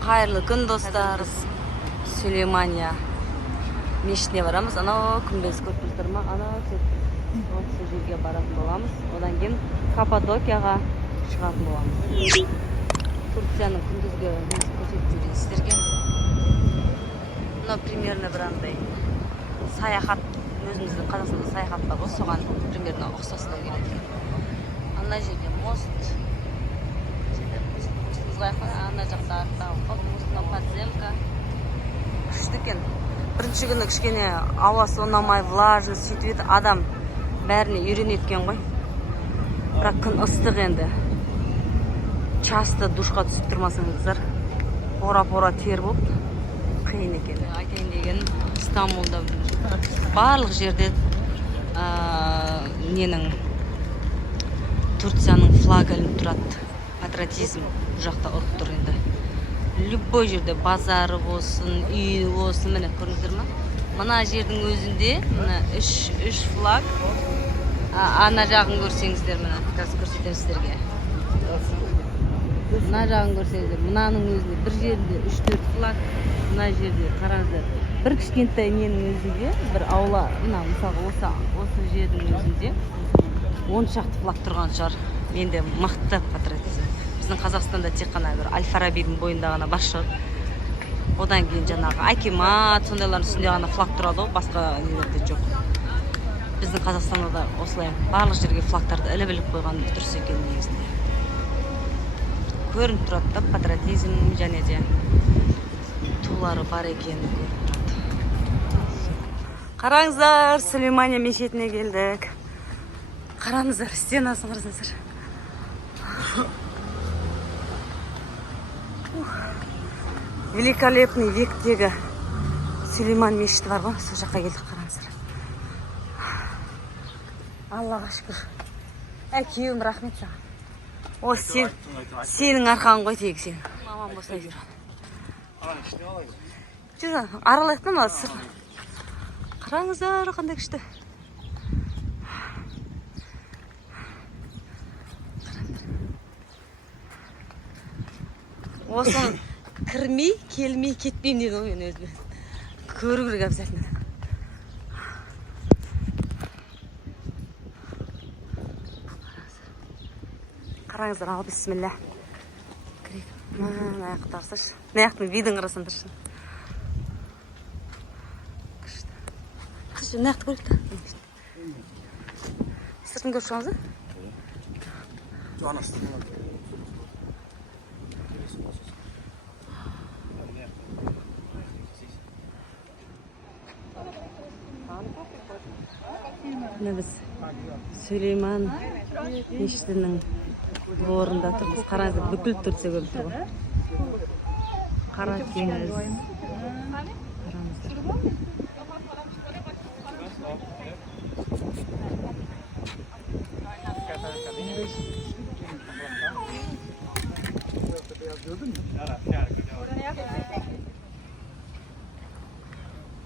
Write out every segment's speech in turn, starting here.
Қайырлы күн достар. Сулеймания мешітіне барамыз. Анау күмбез көріп тұр ма? Анау осы жерге баратын боламыз. Одан кейін Каппадокияға шығатын боламыз. Турцияның күндізгі көрсетуде сіздерге. Мынау примерно бір андай саяхат, өзіміздің Қазақстанда саяхат бар ғой, соған примерно ұқсасына келеді. Ана жерде мост. Ана жақта артта подземка. Күшті екен. Бірінші күні кішкене ауасы ұнамай, влажный сөйтіп еді, адам бәріне үйренеткен ғой. Бірақ күн ыстық енді. Часто душқа түсіп тұрмасаңыздар, пора тер болып қиын екен. Айтайын деген, Стамбулда барлық жерде Турцияның флагы ілініп тұрады. Патриотизм жақта ұрып тұр енді. Любой жерде базары болсын, үйі болсын, міне көрдіңіздер ма? Мына жердің өзінде мына үш флаг. Ана жағын көрсеңіздер, міне көрсетемін сіздерге. Мына жағын көрсеңіздер, мынаның өзінде бір жерінде 3-4 флаг, мына жерде қараңыздар. Бір кішкентай ненің өзінде, бір аула, мына мысалы осы жердің өзінде 10 шақты флаг тұрған шығар. Менде мықты патриотизм. Біздің Қазақстанда тек қана бір Әл-Фарабидің бойында ғана бар шығар. Одан кейін жаңағы Акимат, сондайлардың үстінде ғана флаг тұрады ғой, басқа нелерде жоқ. Біздің Қазақстанда да осылай барлық жерге флагтарды іліп қойған дұрыс екен негізінде. Көрініп тұрады да патриотизм және де тулары бар екені көрініп тұрады. Қараңыздар, Сулеймания мешітіне келдік. Қараңыздар, стенасын қараңыздар. Великолепный вектегі Сулейман мешіті бар ғой, сол жаққа келдік, қараңыздар. Аллаға шүкір. Әкеуім, рахмет саған. О, сенің арқаң ғой тегі сен. Мамам босай жүр. Жүр, аралайық ма сыр? Қараңыздар, қандай күшті. Осыны кірмей, келмей, кетпейм дейді ғой мен өзіме. Көру керек обязательно. Қараңыздар, ал бисмилля. Кірек. Мына аяқты арсашы. Мына аяқтың видін қарасан тұрсын. Күшті. Күшті, мына аяқты көрек та. Сыртын көріп шығамыз, біз Сулейман мешітінің дворында тұрмыз. Қараңыздар, бүкіл Турция көріп тұр ғой. Қара теңіз.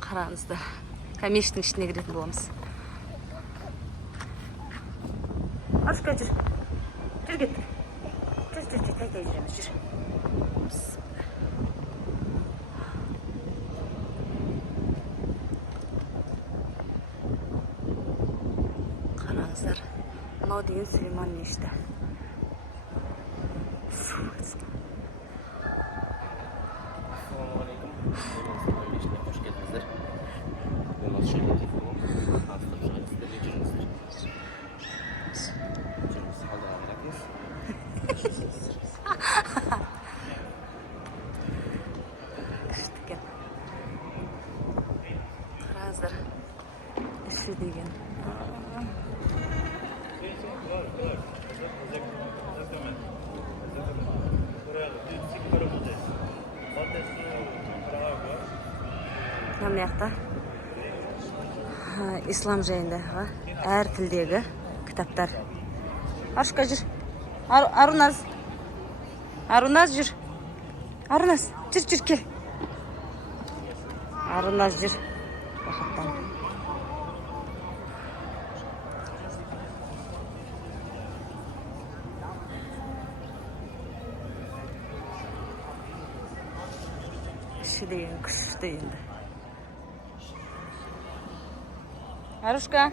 Қараңыздар. Мешіттің ішіне кіретін боламыз. Ашқа жүр. Жүр кеттік. Жүр, тай жүреміз, жүр. Қараңыздар. Мынау деген Сулейман мешіті. Қараңыздар, іші деген. Мына ислам жайындағы әр тілдегі кітаптар. Ашқа жүр. Аруназ жүр. Аруназ, жүр, кел. Аруназ жүр. іші деген күшті енді. Арушка.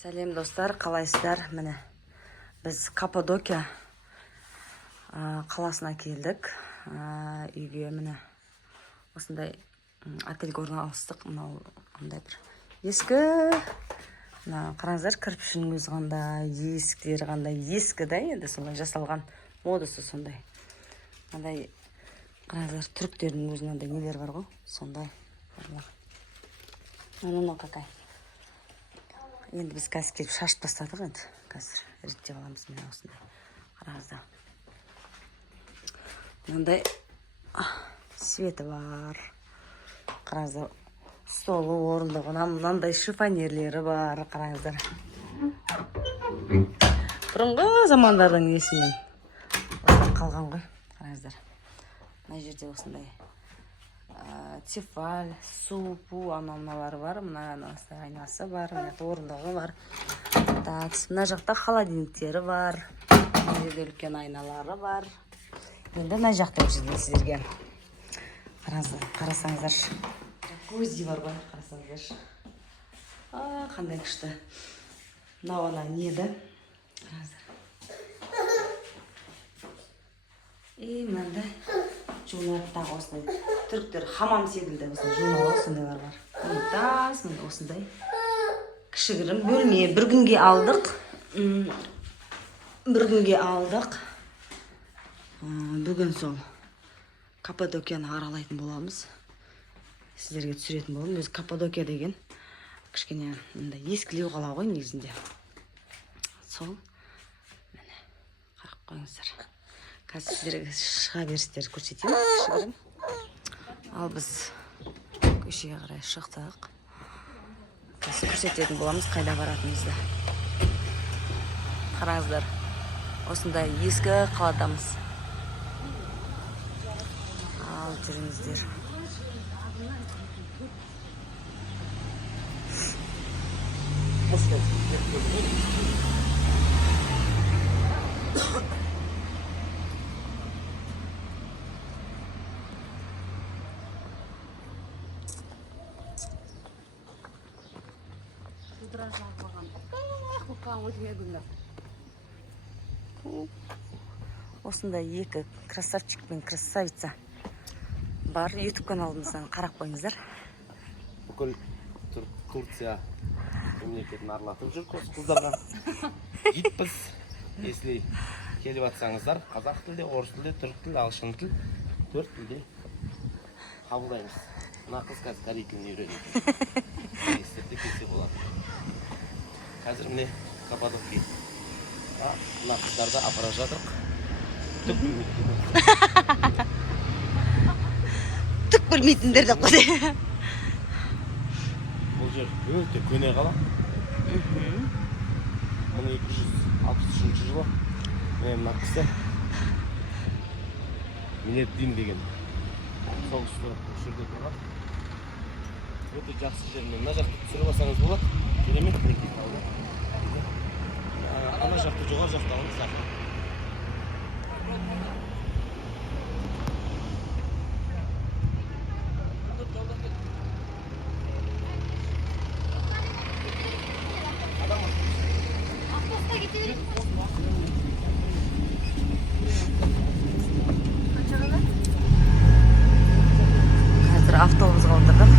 Сәлем достар, қалайсыздар? Міне біз Каппадокия қаласына келдік. Үйге міне осындай отельге орналастық. Мынау қандай бір ескі. Мына қараңыздар, кірпішінің өзі қандай, есіктері қандай ескі да, енді солай жасалған, модасы сондай. Мындай қараңыздар, түріктердің өзінің андай нелер бар ғой, сондай. Ну какая. Енді біз қазір келіп шашып тастадық енді. Қазір реттеп аламыз міне осындай. Қараңыздар. Мынандай светі бар. Қараңыздар. Столы, орындығы, мынандай шифонерлері бар. Қараңыздар. Бұрынғы замандардың есімен осылай қалған ғой. Қараңыздар. Мына жерде осындай тефаль, су, мыналары бар. Мына айнасы бар, орындығы бар. Так, мына жақта холодильниктері бар. Мына жерде үлкен айналары бар. Енді мына жақта көрсетейін сіздерге. Қарасаңыздаршы. Көздей бар ғой, қарасаңыздаршы. Қандай күшті. Мынау ана неді? Қараңыздар. Мынандай жуынаттағы осындай түріктер хамам секілді осындай жуыналы осындайлар бар. Тас, мында осындай кішігірім бөлме. Бір күнге алдық. Бүгін сол Каппадокияны аралайтын боламыз. Сіздерге түсіретін боламын. Өзі Каппадокия деген кішкене ескілеу қала ғой негізінде. Сол. Міне, қарап қойыңыздар. Қазір сіздерге шыға берістер көрсетейін. Кішігірім. Ал біз көшеге қарай шықтық. Қазір көрсететін боламыз қайда баратынымызды. Қараңыздар. Осындай ескі қаладамыз. Ал жүріңіздер. Осындай екі красавчик пен красавица бар. YouTube каналымыздан қарап қойыңыздар. Бүкіл Турция мемлекетін аралатып жүр қыздарға. Гидпіз. Если келіп атсаңыздар, қазақ тілде, орыс тілде, түрік тілде, ағылшын тіл, 4 тілде қабылдаймыз. Мына қыз қазір корей тілін үйренеді. Естерде келсе болады. Қазір міне Каппадокия. Мына қыздарды апара жатырық. Түк білмейтіндерді қойды. Бұл жер өте көне қала. 1263 жылы мына кісі Минетдин деген соғысты жерде тұрған. Өте жақсы жер. Мына жақты түсіріп алсаңыз болады. Керемет. Ана жақты жоғары жақты алыңыз. Қазір автобусға отырдым.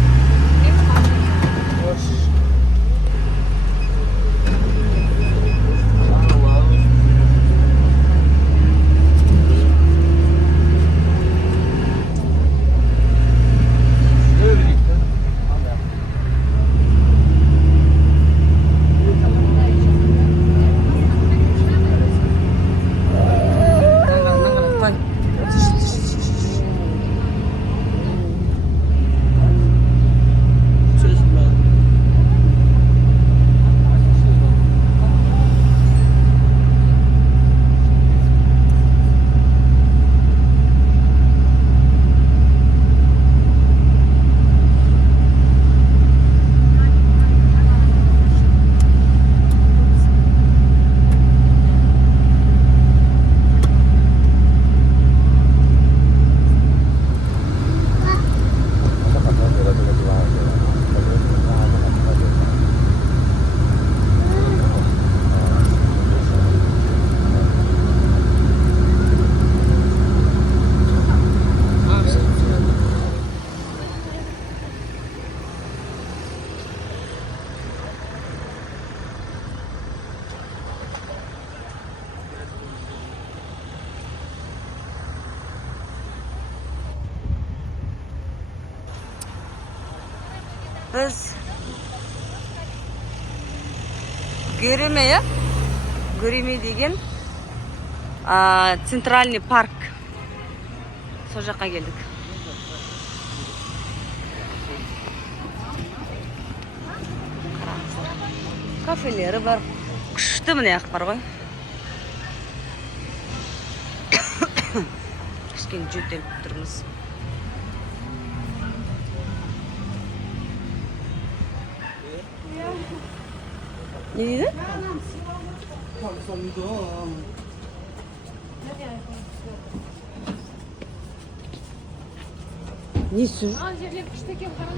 Biz Göreме деген центральный парк. Сол жаққа келдік. Кафелері бар. Күшті міне ақ бар ғой. Кішкене жөтеліп тұрмыз. Ne dedi? Nesi? Al yerler işte kem karan.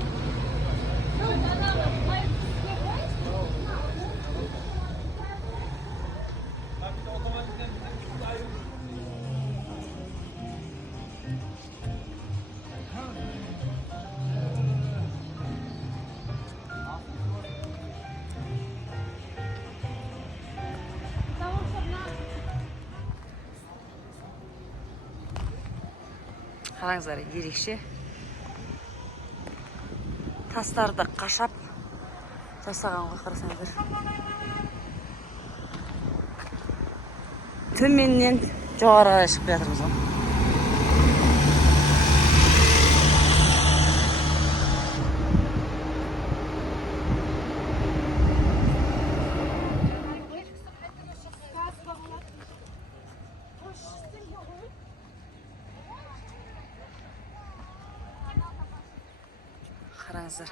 Қараңыздар, ерекше. Тастарды қашап жасағанға қарасаңыздар. Төменнен жоғарыға шығып жатырмыз ғой. Қараңыздар.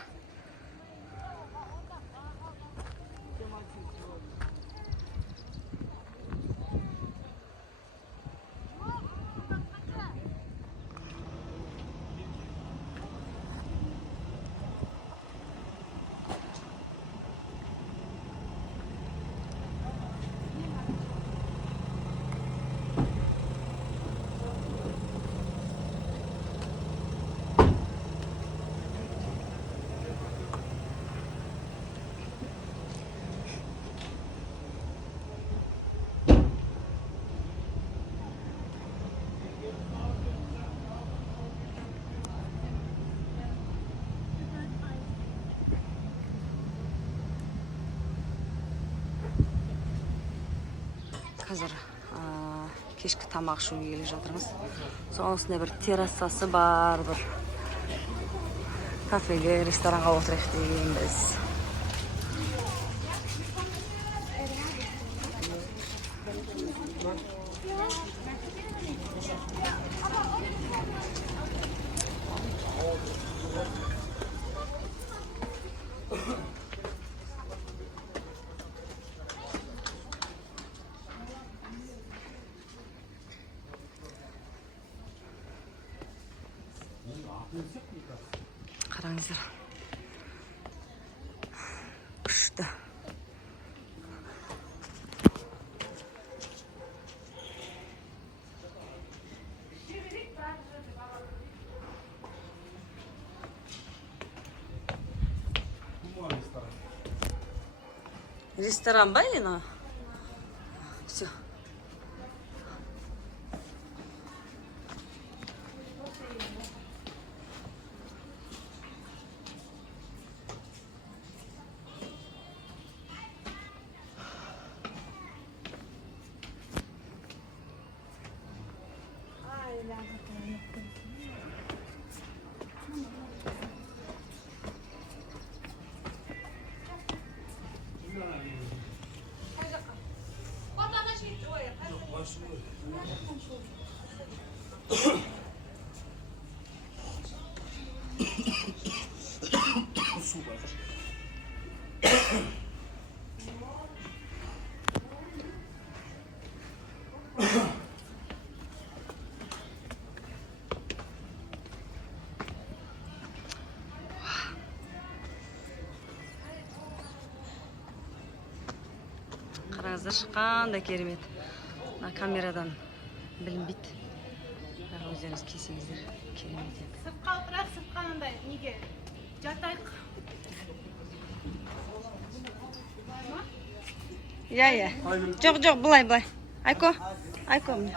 Қазір кешкі тамақ ішуге келе жатырмыз. Сонысында бір террасасы бар, бір кафеге, ресторанға отырайық дегенбіз. Қараңыздар. Күшті. Ресторан ба или? Все. Қараңыздар, қандай керемет. Камерадан білінбейді. Өздеріңіз келсеңіздер керемет еді. Сыртқа отырақ, сыртқа андай неге жатайық. Иә. Жоқ, былай. Айко. Мне.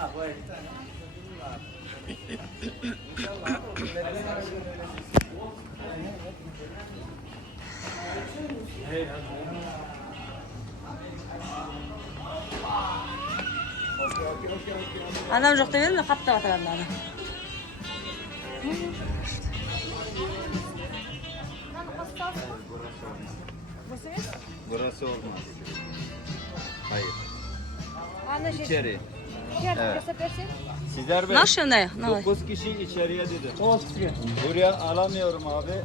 Анам жоқ деп едім, қаптап атырады ана. Burası olmaz. Hayır. İçeri. Sizler Bey, Наш ne? 9 kişi içeriye dedi. Buraya alamıyorum abi.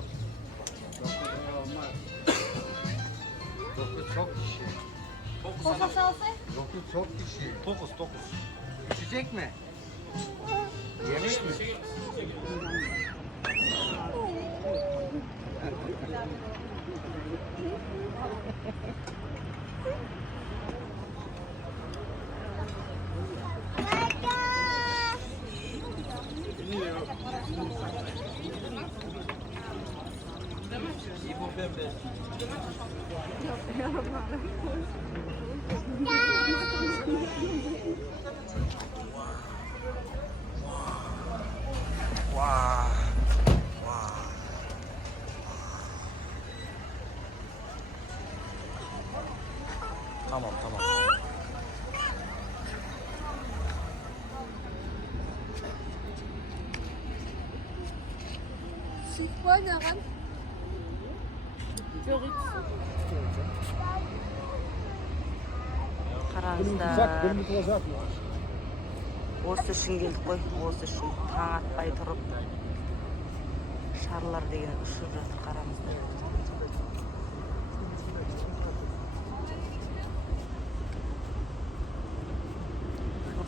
9 çok kişi. 9 çok kişi. 9. Düşecek mi? Yemiş mi? Tamam tamam. Süt oynagan. Yok hiç. Qarаңыздар. Осы үшін келдік қой. Осы үшін таң атпай тұрып шарлар деген ұшып жатыр, қараңыздар.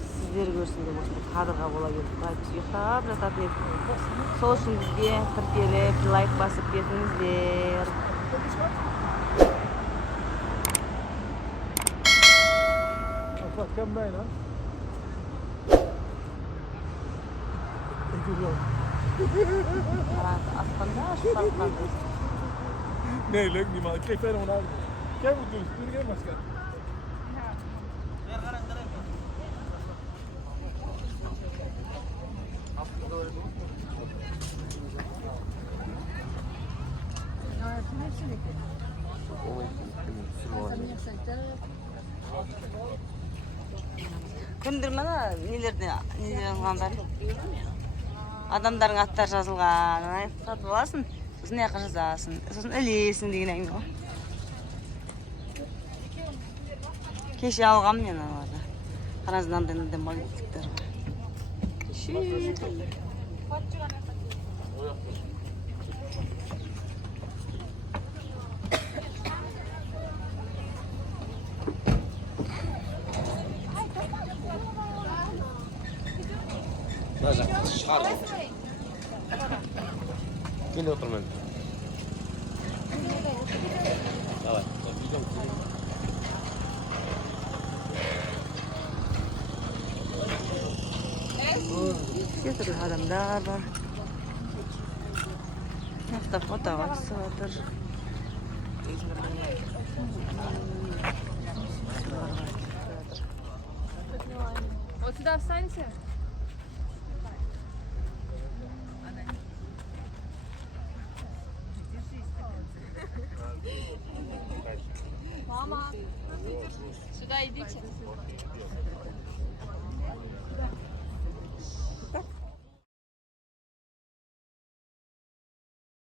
Сіздер көрсін деп осындай кадрға бола келдік. Біз ұйықтап жататын едік. Сол үшін бізге тіркеліп, лайк басып кетіңіздер. Kəm nəylə? Qarаңыз, аспанда ашып қалқанды. Nee, leuk niet man. Ik kreeg verder van uit. Kijk wat doen. Doe het maar schat. Кімдір мына нелерде алғандар. Адамдардың аттары жазылған. Сатып аласың, сосын яққа жазасың, сосын ілесің деген әңгіме ғой. Кеше алғам мен аларда. Қараңыз, мынандай магниттіктер бар. Кеше. Mına жаққа шығар. Кел отырмын. Давай. Идем. Кетірлі адамдар бар. Мақта фотоға түсіп жатыр. Вот сюда встаньте. Мама, сюда идите.